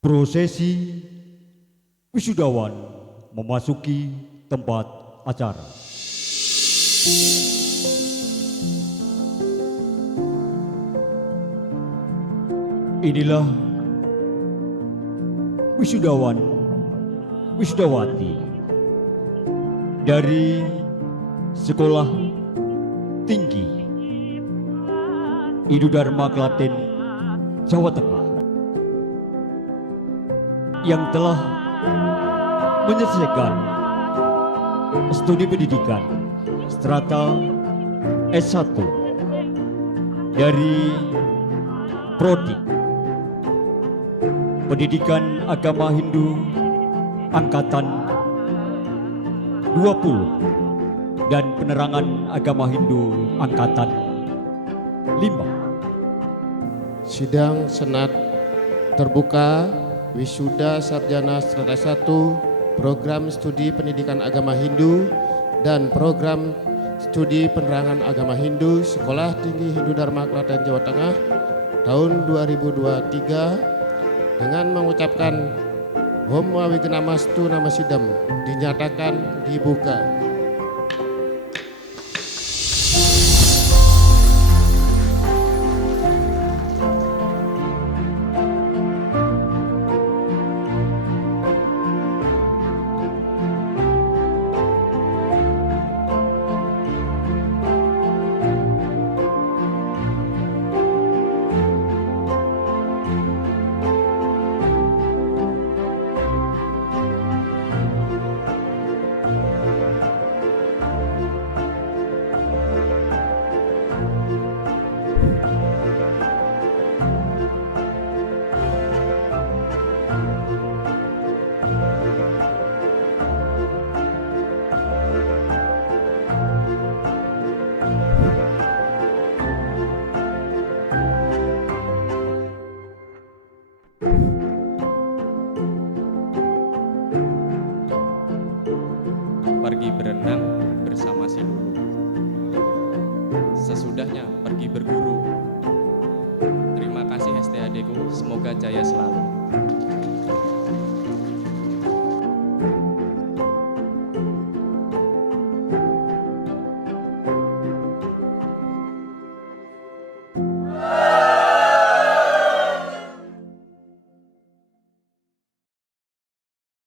Prosesi wisudawan memasuki tempat acara. Inilah wisudawan wisudawati dari Sekolah Tinggi Idudharma Klaten, Jawa Tengah, yang telah menyelesaikan studi pendidikan strata S1 dari Prodi Pendidikan Agama Hindu Angkatan 20 dan Penerangan Agama Hindu Angkatan 5. Sidang Senat terbuka Wisuda Sarjana Strata 1 Program Studi Pendidikan Agama Hindu dan Program Studi Penerangan Agama Hindu Sekolah Tinggi Idudharma Klaten, Jawa Tengah tahun 2023 dengan mengucapkan Om Wawigenamastu Nama Sidam dinyatakan dibuka. Pergi berenang bersama si Lulu. Sesudahnya pergi berguru. Terima kasih STAD ku, semoga jaya selalu.